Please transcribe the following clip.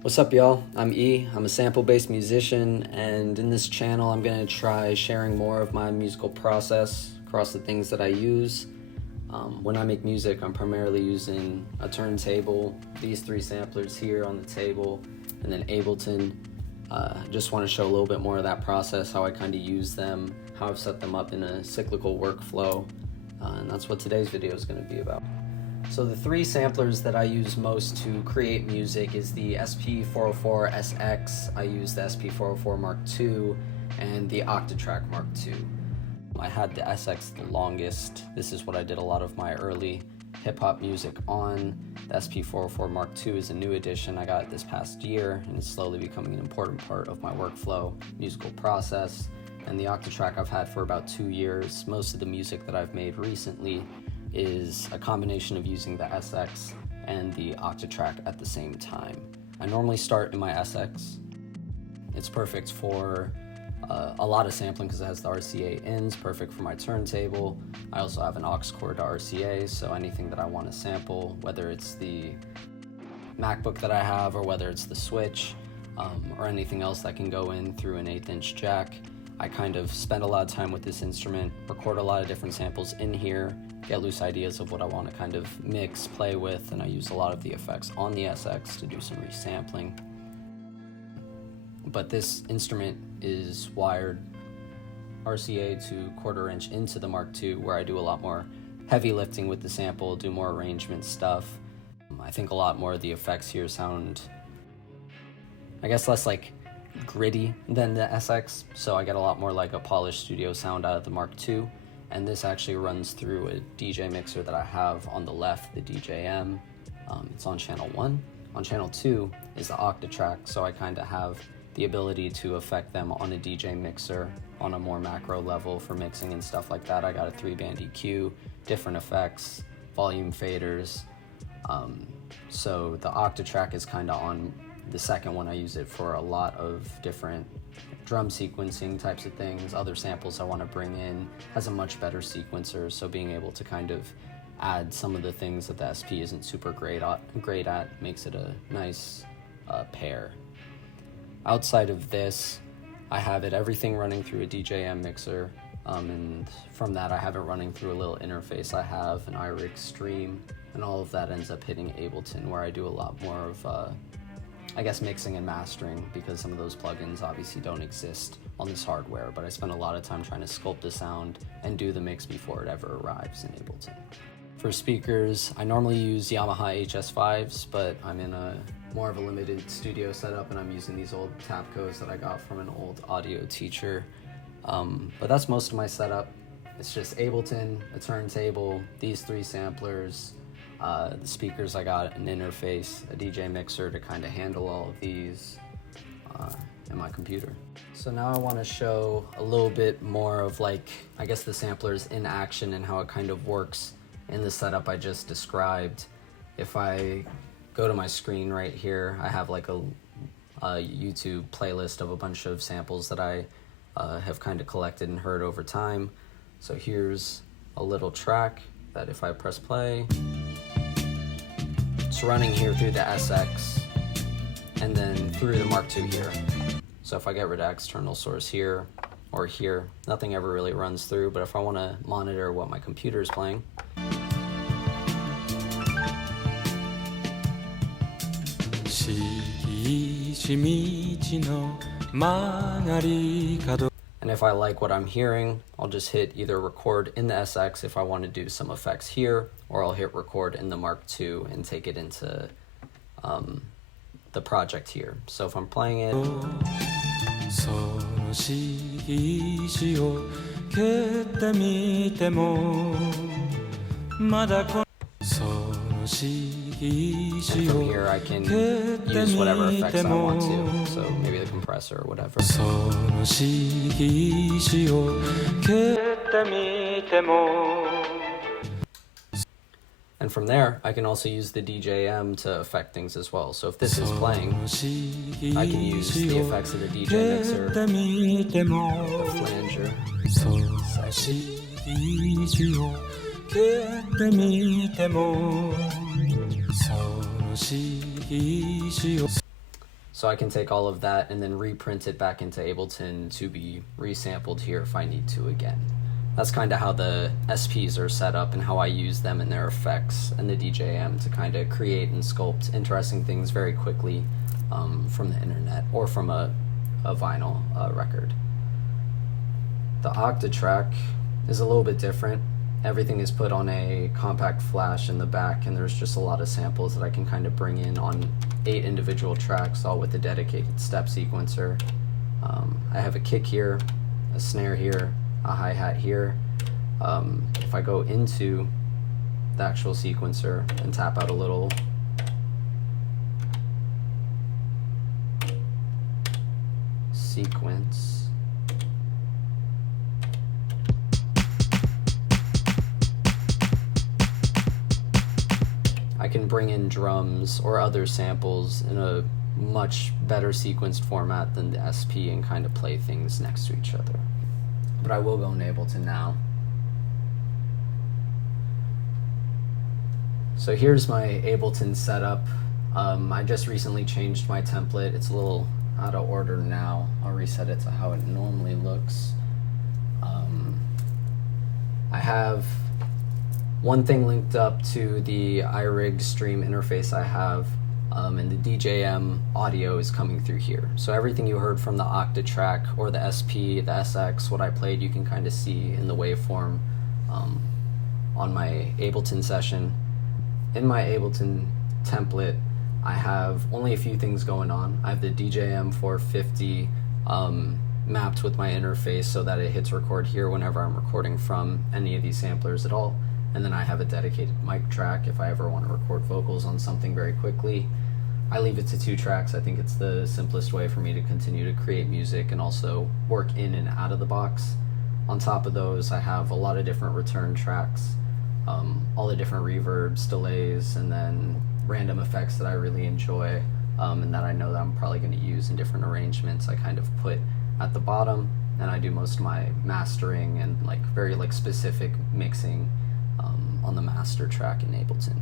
What's up, y'all? I'm E. I'm a sample-based musician, and in this channel I'm going to try sharing more of my musical process across the things that I use. When I make music, I'm primarily using a turntable, these three samplers here on the table, and then Ableton. Just want to show a little bit more of that process, how I kind of use them, how I've set them up in a cyclical workflow, and that's what today's video is going to be about. So the three samplers that I use most to create music is the SP404 SX, I use the SP404 Mk II, and the Octatrack Mk II. I had the SX the longest. This is what I did a lot of my early hip-hop music on. The SP404 Mk II is a new addition I got this past year, and it's slowly becoming an important part of my workflow, musical process. And the Octatrack I've had for about 2 years. Most of the music that I've made recently is a combination of using the SX and the Octatrack at the same time. I normally start in my SX. It's perfect for a lot of sampling because it has the RCA ins, perfect for my turntable. I also have an aux cord to RCA, so anything that I want to sample, whether it's the MacBook that I have or whether it's the Switch or anything else that can go in through an 1/8" jack. I kind of spend a lot of time with this instrument, record a lot of different samples in here, get loose ideas of what I want to kind of mix, play with, and I use a lot of the effects on the SX to do some resampling. But this instrument is wired RCA to 1/4 inch into the Mk II, where I do a lot more heavy lifting with the sample, do more arrangement stuff. I think a lot more of the effects here sound, I guess, less like gritty than the SX, so I get a lot more like a polished studio sound out of the Mk II. And this actually runs through a DJ mixer that I have on the left, the DJM. It's on channel 1. On channel 2 is the Octatrack, so I kind of have the ability to affect them on a DJ mixer on a more macro level for mixing and stuff like that. I got a 3-band EQ, different effects, volume faders. So the Octatrack is kind of on the second one. I use it for a lot of different drum sequencing types of things, other samples I want to bring in. Has a much better sequencer, so being able to kind of add some of the things that the SP isn't super great at makes it a nice pair. Outside of this, I have everything running through a DJM mixer, and from that I have it running through a little interface. I have an iRig stream, and all of that ends up hitting Ableton, where I do a lot more of I guess mixing and mastering, because some of those plugins obviously don't exist on this hardware, but I spend a lot of time trying to sculpt the sound and do the mix before it ever arrives in Ableton. For speakers, I normally use Yamaha HS5s, but I'm in more of a limited studio setup, and I'm using these old Tapcos that I got from an old audio teacher. But that's most of my setup. It's just Ableton, a turntable, these three samplers, the speakers. I got an interface, a DJ mixer to kind of handle all of these, and my computer. So now I want to show a little bit more of, like, I guess the samplers in action and how it kind of works in the setup I just described. If I go to my screen right here, I have like a YouTube playlist of a bunch of samples that I have kind of collected and heard over time. So here's a little track that if I press play, it's running here through the SX and then through the Mk II here. So if I get rid of external source here or here, nothing ever really runs through. But if I want to monitor what my computer is playing, and if I like what I'm hearing, I'll just hit either record in the SX if I want to do some effects here, or I'll hit record in the Mk II and take it into the project here. So if I'm playing it, and from here I can use whatever effects I want to, so maybe the compressor or whatever. And from there I can also use the DJM to affect things as well. So if this is playing, I can use the effects of the DJ mixer, the flanger, So I can take all of that and then reprint it back into Ableton to be resampled here if I need to again. That's kind of how the SPs are set up and how I use them in their effects and the DJM to kind of create and sculpt interesting things very quickly from the internet or from a vinyl record. The Octatrack is a little bit different. Everything is put on a compact flash in the back, and there's just a lot of samples that I can kind of bring in on 8 individual tracks, all with a dedicated step sequencer. I have a kick here, a snare here, a hi-hat here. If I go into the actual sequencer and tap out a little, sequence, I can bring in drums or other samples in a much better sequenced format than the SP and kind of play things next to each other. But I will go in Ableton now. So here's my Ableton setup. I just recently changed my template. It's a little out of order now. I'll reset it to how it normally looks. I have one thing linked up to the iRig stream interface I have, and the DJM audio is coming through here. So everything you heard from the Octatrack or the SP, the SX, what I played, you can kind of see in the waveform on my Ableton session. In my Ableton template, I have only a few things going on. I have the DJM 450 mapped with my interface so that it hits record here whenever I'm recording from any of these samplers at all. And then I have a dedicated mic track if I ever want to record vocals on something very quickly. I leave it to 2 tracks. I think it's the simplest way for me to continue to create music and also work in and out of the box. On top of those, I have a lot of different return tracks, all the different reverbs, delays, and then random effects that I really enjoy and that I know that I'm probably going to use in different arrangements. I kind of put at the bottom, and I do most of my mastering and very specific mixing on the master track in Ableton.